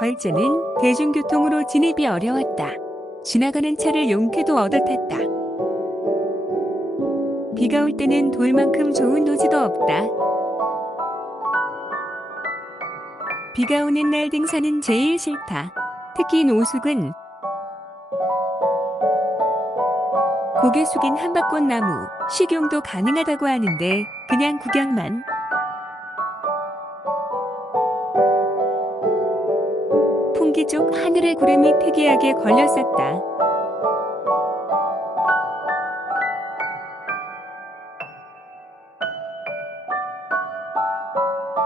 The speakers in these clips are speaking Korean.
벌째는 대중교통으로 진입이 어려웠다. 지나가는 차를 용케도 얻어탔다. 비가 올 때는 돌만큼 좋은 노지도 없다. 비가 오는 날 등산은 제일 싫다. 특히 노숙은. 고개 숙인 한박꽃나무, 식용도 가능하다고 하는데 그냥 구경만. 풍기 쪽 하늘에 구름이 특이하게 걸렸었다.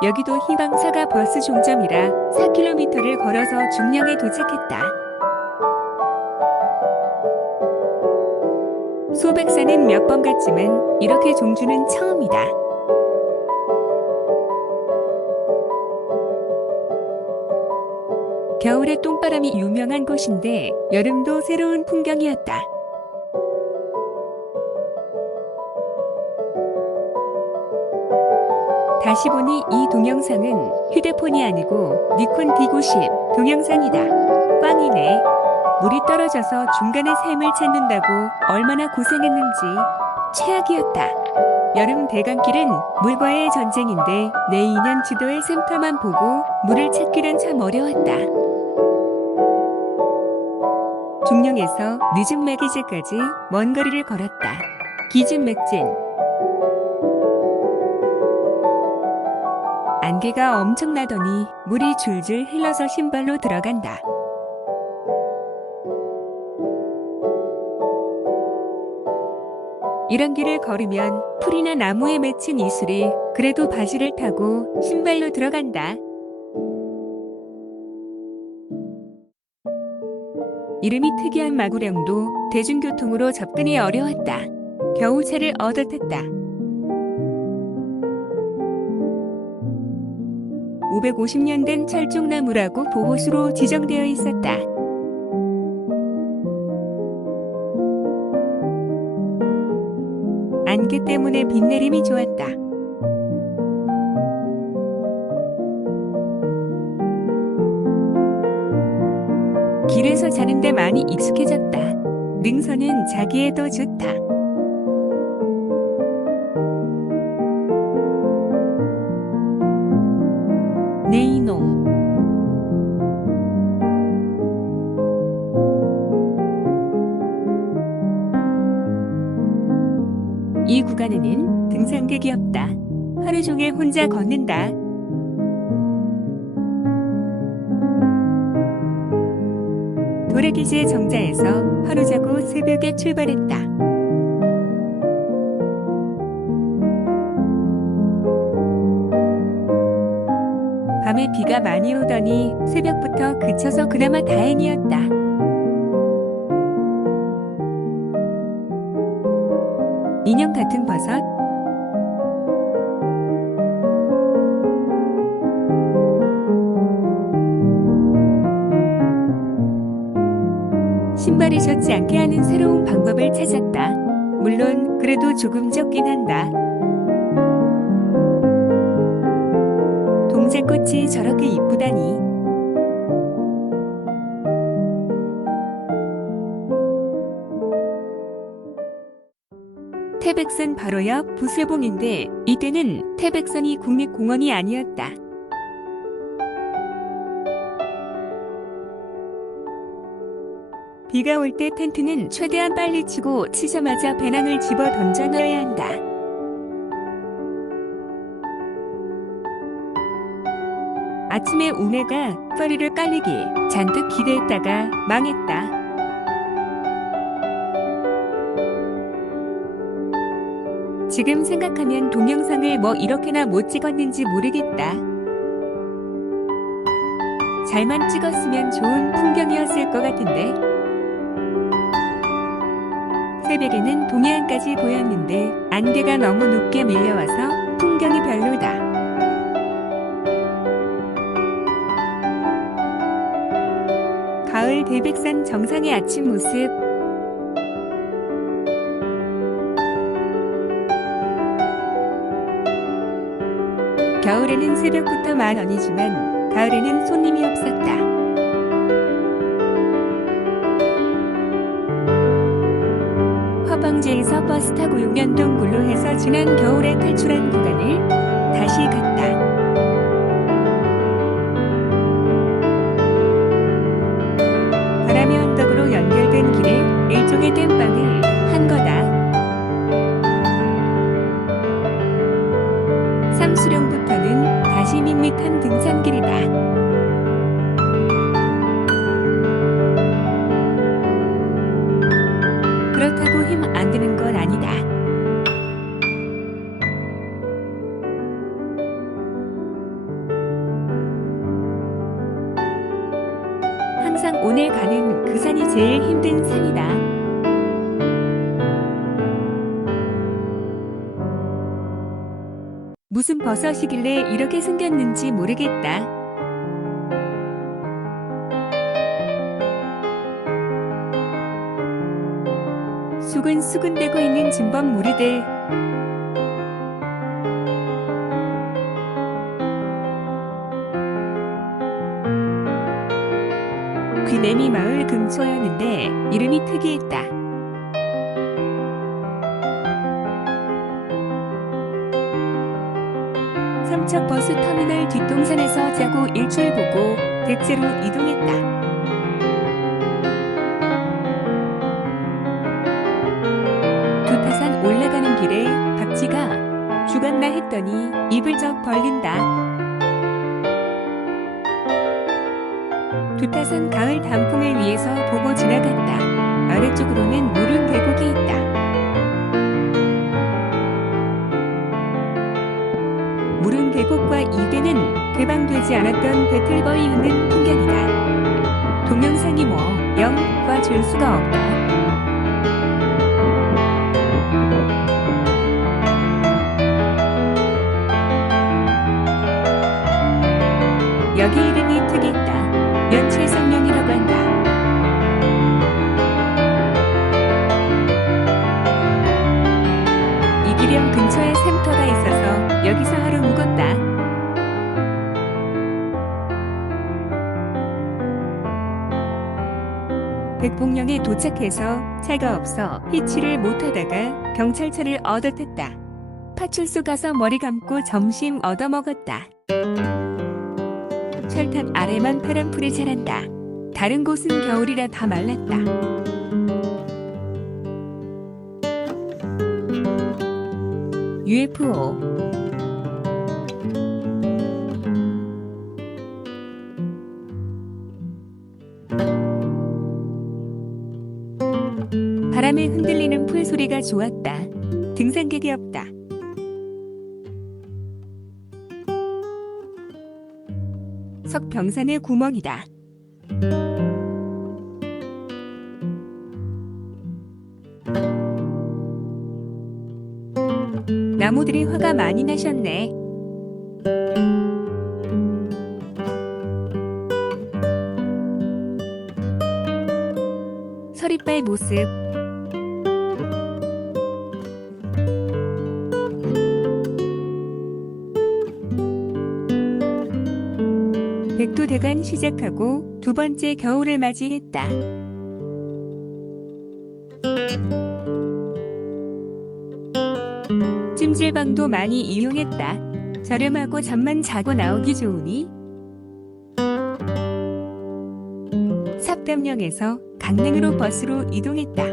여기도 희망사가 버스 종점이라 4km를 걸어서 중령에 도착했다. 소백산은 몇 번 갔지만 이렇게 종주는 처음이다. 겨울에 똥바람이 유명한 곳인데 여름도 새로운 풍경이었다. 다시 보니 이 동영상은 휴대폰이 아니고 니콘 D90 동영상이다. 꽝이네. 물이 떨어져서 중간에 샘을 찾는다고 얼마나 고생했는지. 최악이었다. 여름 대강길은 물과의 전쟁인데 내 2년 지도의 샘터만 보고 물을 찾기란 참 어려웠다. 중령에서 늦은 매기제까지 먼 거리를 걸었다. 기진맥진. 안개가 엄청나더니 물이 줄줄 흘러서 신발로 들어간다. 이런 길을 걸으면 풀이나 나무에 맺힌 이슬이 그래도 바지를 타고 신발로 들어간다. 이름이 특이한 마구령도 대중교통으로 접근이 어려웠다. 겨우 차를 얻어탔다. 550년 된 철쭉나무라고 보호수로 지정되어 있었다. 안개 때문에 빛내림이 좋았다. 길에서 자는데 많이 익숙해졌다. 능선은 자기애도 좋다. 네이놈. 이 구간에는 등산객이 없다. 하루 종일 혼자 걷는다. 도래기지의 정자에서 하루 자고 새벽에 출발했다. 밤에 비가 많이 오더니 새벽부터 그쳐서 그나마 다행이었다. 인형 같은 버섯. 신발이 젖지 않게 하는 새로운 방법을 찾았다. 물론 그래도 조금 젖긴 한다. 동작꽃이 저렇게 이쁘다니. 태백산 바로 옆 부슬봉인데 이때는 태백산이 국립공원이 아니었다. 비가 올 때 텐트는 최대한 빨리 치고 치자마자 배낭을 집어 던져 넣어야 한다. 아침에 우네가 서리를 깔리길 잔뜩 기대했다가 망했다. 지금 생각하면 동영상을 뭐 이렇게나 못 찍었는지 모르겠다. 잘만 찍었으면 좋은 풍경이었을 것 같은데. 새벽에는 동해안까지 보였는데 안개가 너무 높게 밀려와서 풍경이 별로다. 가을 대백산 정상의 아침 모습. 겨울에는 새벽부터 만 원이지만 가을에는 손님이 없었다. 청주에서 버스 타고 용현동굴로 해서 지난 겨울에 탈출한 구간을 다시 갔다. 바람의 언덕으로 연결된 길에 일종의 땜빵을 한 거다. 삼수령부터는 다시 밋밋한 등산길이다. 그렇다고 힘 안 드는 건 아니다. 항상 오늘 가는 그 산이 제일 힘든 산이다. 무슨 버섯이길래 이렇게 생겼는지 모르겠다. 수근수근대고 있는 진범무리들. 귀내미 마을 근처였는데 이름이 특이했다. 삼척버스 터미널 뒷동산에서 자고 일출 보고 대체로 이동했다. 두타산 올라가는 길에 박쥐가 죽었나 했더니 입을 쩍 벌린다. 두타산 가을 단풍을 위해서 보고 지나갔다. 아래쪽으로는 무릉 계곡이 있다. 무릉 계곡과 이대는 개방되지 않았던 배틀버이 있는 풍경이다. 동영상이 뭐 영과 줄 수가 없다. 여기 이름이 특이했다. 연칠성령이라고 한다. 이기령 근처에 샘터가 있어서 여기서 하루 묵었다. 백봉령에 도착해서 차가 없어 히치를 못하다가 경찰차를 얻어탔다. 파출소 가서 머리 감고 점심 얻어먹었다. 철탑 아래만 파란풀이 자란다. 다른 곳은 겨울이라 다 말랐다. UFO. 바람에 흔들리는 풀 소리가 좋았다. 등산객이 없다. 석병산의 구멍이다. 나무들이 화가 많이 나셨네. 서리빨 모습. 백두대간 시작하고 두 번째 겨울을 맞이했다. 찜질방도 많이 이용했다. 저렴하고 잠만 자고 나오기 좋으니. 삽담령에서 강릉으로 버스로 이동했다.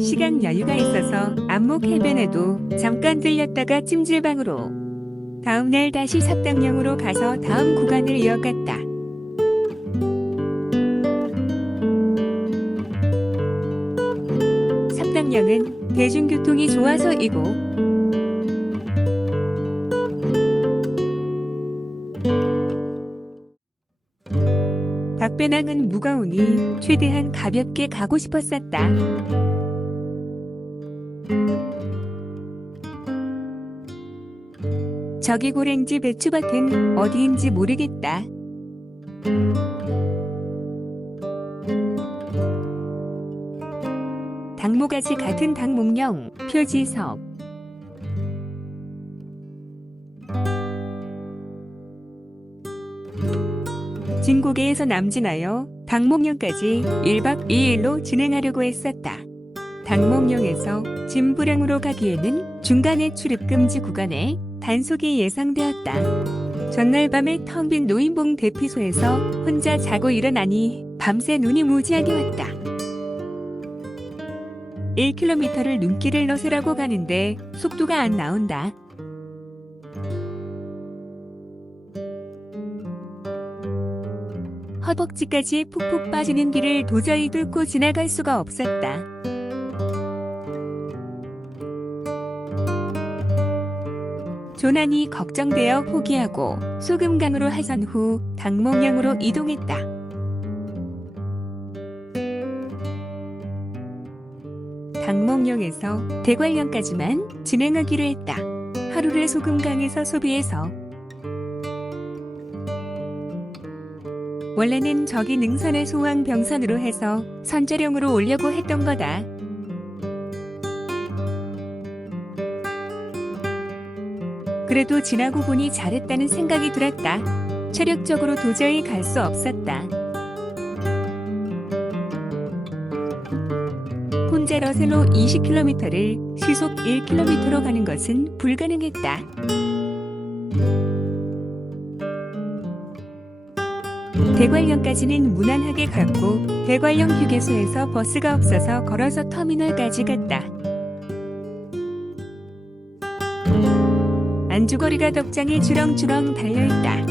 시간 여유가 있어서 안목 해변에도 잠깐 들렸다가 찜질방으로. 다음날 다시 삽담령으로 가서 다음 구간을 이어갔다. 삽담령은 대중교통이 좋아서이고 박배낭은 무거우니 최대한 가볍게 가고 싶었었다. 저기 고랭지 배추밭은 어디인지 모르겠다. 당모가지 같은 당목령 표지석. 진고개에서 남진하여 당목령까지 1박 2일로 진행하려고 했었다. 당목령에서 진부량으로 가기에는 중간에 출입 금지 구간에 단속이 예상되었다. 전날 밤에 텅 빈 노인봉 대피소에서 혼자 자고 일어나니 밤새 눈이 무지하게 왔다. 1km를 눈길을 너스라고 가는데 속도가 안 나온다. 허벅지까지 푹푹 빠지는 길을 도저히 뚫고 지나갈 수가 없었다. 조난이 걱정되어 포기하고 소금강으로 하선 후 당목령으로 이동했다. 당목령에서 대관령까지만 진행하기로 했다. 하루를 소금강에서 소비해서 원래는 저기 능선의 소왕병선으로 해서 선제령으로 오려고 했던 거다. 그래도 지나고 보니 잘했다는 생각이 들었다. 체력적으로 도저히 갈 수 없었다. 혼자 러셀로 20km를 시속 1km로 가는 것은 불가능했다. 대관령까지는 무난하게 갔고 대관령 휴게소에서 버스가 없어서 걸어서 터미널까지 갔다. 안주거리가 덕장에 주렁주렁 달려있다.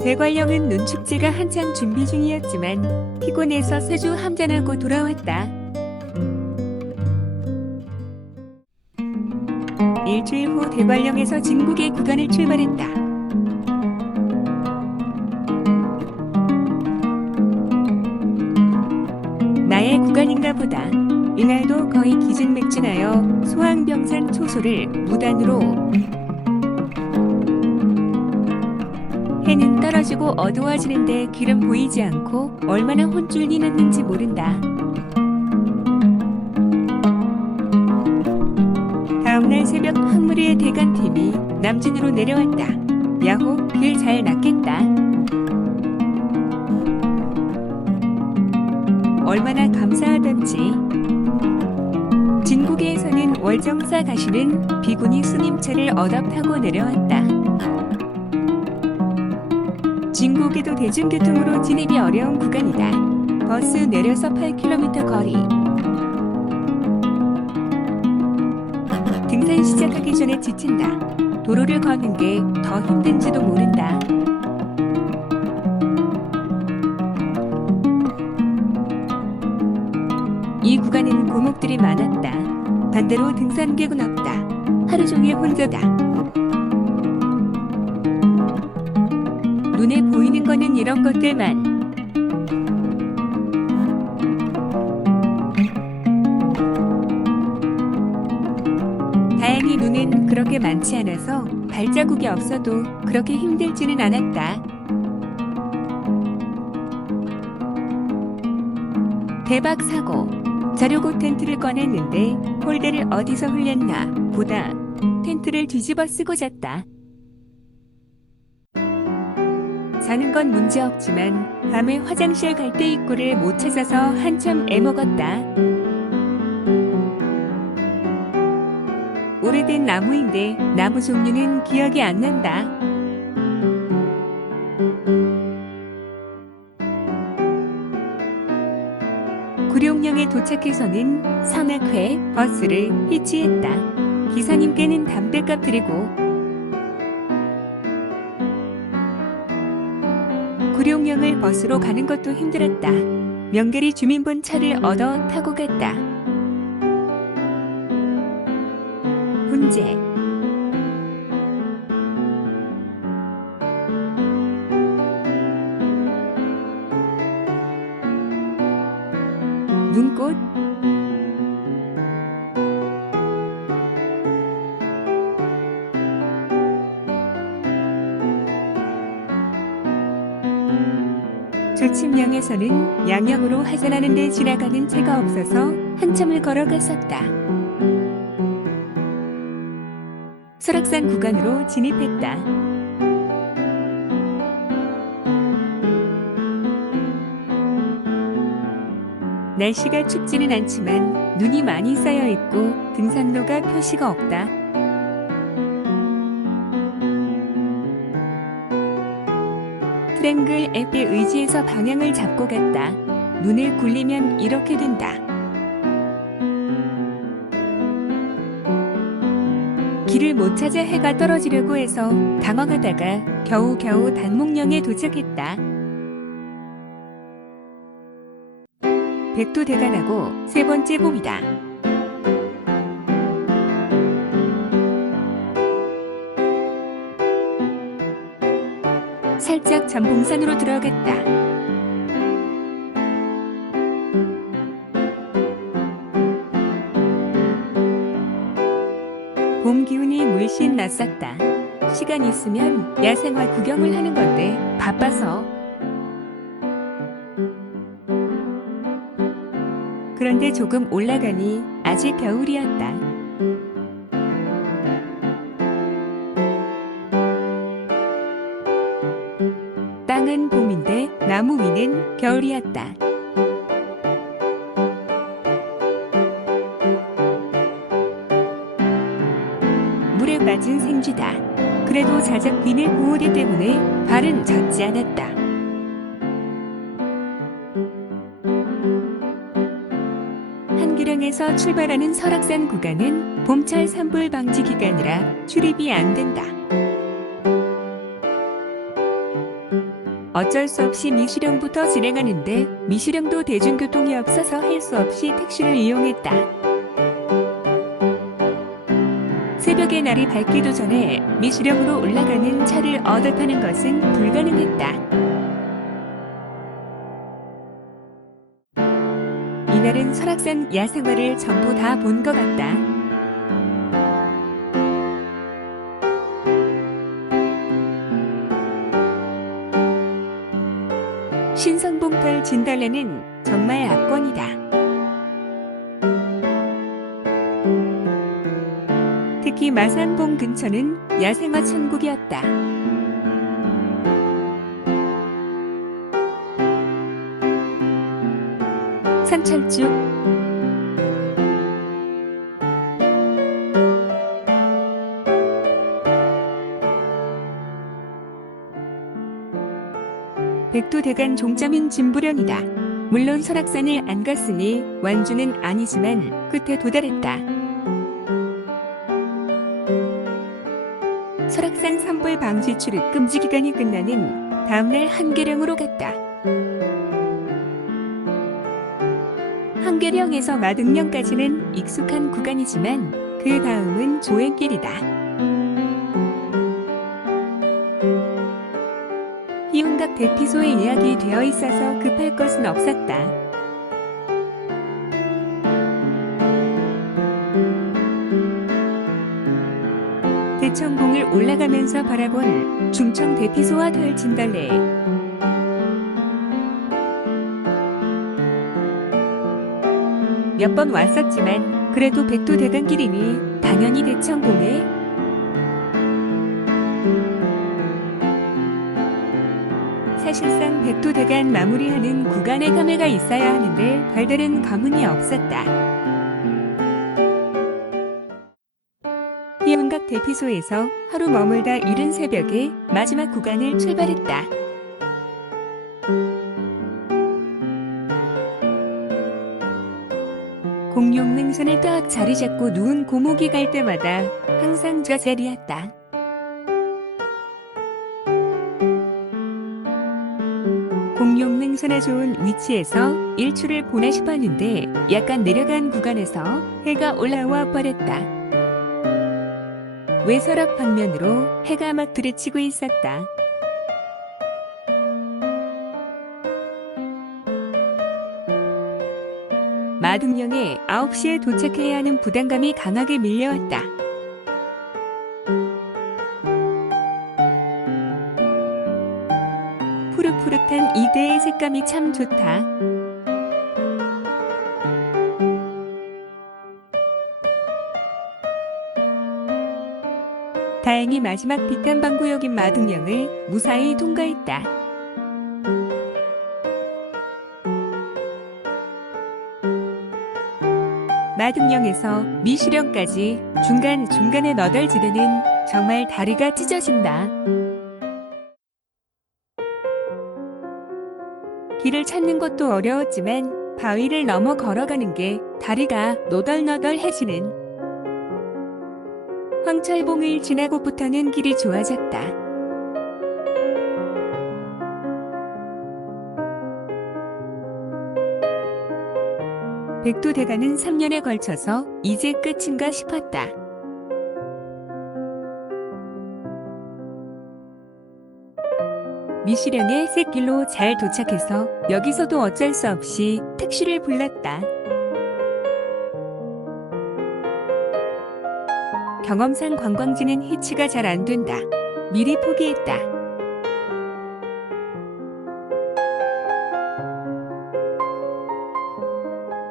대관령은 눈축제가 한창 준비 중이었지만 피곤해서 세주 함잔하고 돌아왔다. 일주일 후 대관령에서 진국의 구간을 출발했다. 나의 구간인가 보다. 이날도 거의 기진맥진하여 소왕병산 초소를 무단으로. 해는 떨어지고 어두워지는데 길은 보이지 않고 얼마나 혼쭐이 났는지 모른다. 다음날 새벽 항무리의 대간팀이 남진으로 내려왔다. 야호, 길 잘 났겠다. 얼마나 감사하던지. 진국에서는 월정사 가시는 비구니 스님차를 얻어 타고 내려왔다. 진국에도 대중교통으로 진입이 어려운 구간이다. 버스 내려서 8km 거리. 등산 시작하기 전에 지친다. 도로를 걷는 게 더 힘든지도 모른다. 이 구간은 고목들이 많았다. 반대로 등산객은 없다. 하루 종일 혼자다. 눈에 보이는 거는 이런 것들만. 다행히 눈은 그렇게 많지 않아서 발자국이 없어도 그렇게 힘들지는 않았다. 대박 사고. 자료고 텐트를 꺼냈는데 폴대를 어디서 흘렸나 보다 텐트를 뒤집어 쓰고 잤다. 자는 건 문제없지만 밤에 화장실 갈 때 입구를 못 찾아서 한참 애먹었다. 오래된 나무인데 나무 종류는 기억이 안 난다. 구룡령에 도착해서는 선악회 버스를 히치했다. 기사님께는 담뱃값 드리고 구룡령을 버스로 가는 것도 힘들었다. 명계리 주민분 차를 얻어 타고 갔다. 문제. 눈꽃. 조침령에서는 양양으로 하산하는 데 지나가는 차가 없어서 한참을 걸어갔었다. 설악산 구간으로 진입했다. 날씨가 춥지는 않지만 눈이 많이 쌓여 있고 등산로가 표시가 없다. 트랭글 앱에 의지해서 방향을 잡고 갔다. 눈을 굴리면 이렇게 된다. 길을 못 찾아 해가 떨어지려고 해서 당황하다가 겨우겨우 단목령에 도착했다. 백두대간하고 세 번째 봄이다. 살짝 잠봉산으로 들어갔다. 봄 기운이 물씬 났었다. 시간 있으면 야생화 구경을 하는 건데 바빠서. 그런데 조금 올라가니 아직 겨울이었다. 땅은 봄인데 나무 위는 겨울이었다. 물에 빠진 생쥐다. 그래도 자작 비닐 보호대 때문에 발은 젖지 않았다. 한기령에서 출발하는 설악산 구간은 봄철 산불 방지 기간이라 출입이 안 된다. 어쩔 수 없이 미시령부터 진행하는데 미시령도 대중교통이 없어서 할 수 없이 택시를 이용했다. 새벽에 날이 밝기도 전에 미시령으로 올라가는 차를 얻어 타는 것은 불가능했다. 이날은 설악산 야생화를 전부 다 본 것 같다. 신선봉털 진달래는 정말 압권이다. 특히 마산봉 근처는 야생화 천국이었다. 산철쭉 백두대간 종점인 진부령이다. 물론 설악산을 안 갔으니 완주는 아니지만 끝에 도달했다. 설악산 산불 방지 출입 금지 기간이 끝나는 다음날 한계령으로 갔다. 한계령에서 마등령까지는 익숙한 구간이지만 그 다음은 조행길이다. 희운각 대피소에 예약이 되어 있어서 급할 것은 없었다. 대청봉을 올라가면서 바라본 중청 대피소와 덜 진달래. 몇 번 왔었지만 그래도 백두대간길이니 당연히 대청봉에. 사실상 백두대간 마무리하는 구간에 감회가 있어야 하는데 별다른 감흥이 없었다. 희운각 대피소에서 하루 머물다 이른 새벽에 마지막 구간을 출발했다. 공룡능선에 딱 자리 잡고 누운 고목이 갈 때마다 항상 저 자리였다. 공룡능선에 좋은 위치에서 일출을 보나 싶었는데 약간 내려간 구간에서 해가 올라와 버렸다. 외설악 방면으로 해가 막 들이치고 있었다. 마등령에 9시에 도착해야 하는 부담감이 강하게 밀려왔다. 푸릇푸릇한 이대의 색감이 참 좋다. 다행히 마지막 비탄방 구역인 마등령을 무사히 통과했다. 마등령에서 미시령까지 중간중간에 너덜지대는 정말 다리가 찢어진다. 길을 찾는 것도 어려웠지만 바위를 넘어 걸어가는 게 다리가 노덜너덜해지는. 황철봉을 지나고부터는 길이 좋아졌다. 백두대간은 3년에 걸쳐서 이제 끝인가 싶었다. 미시령의 샛길로 잘 도착해서 여기서도 어쩔 수 없이 택시를 불렀다. 경험상 관광지는 히치가 잘 안 된다. 미리 포기했다.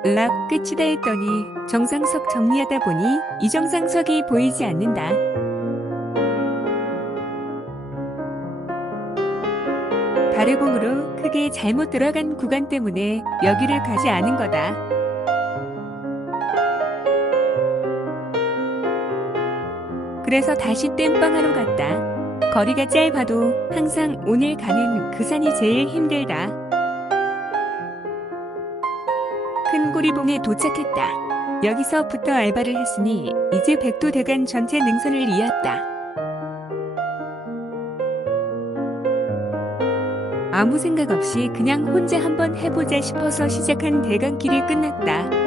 으악, 끝이다 했더니 정상석 정리하다 보니 이정상석이 보이지 않는다. 발해공으로 크게 잘못 들어간 구간 때문에 여기를 가지 않은 거다. 그래서 다시 땜빵하러 갔다. 거리가 짧아도 항상 오늘 가는 그 산이 제일 힘들다. 큰 고리봉에 도착했다. 여기서부터 알바를 했으니 이제 백두대간 전체 능선을 이었다. 아무 생각 없이 그냥 혼자 한번 해보자 싶어서 시작한 대간길이 끝났다.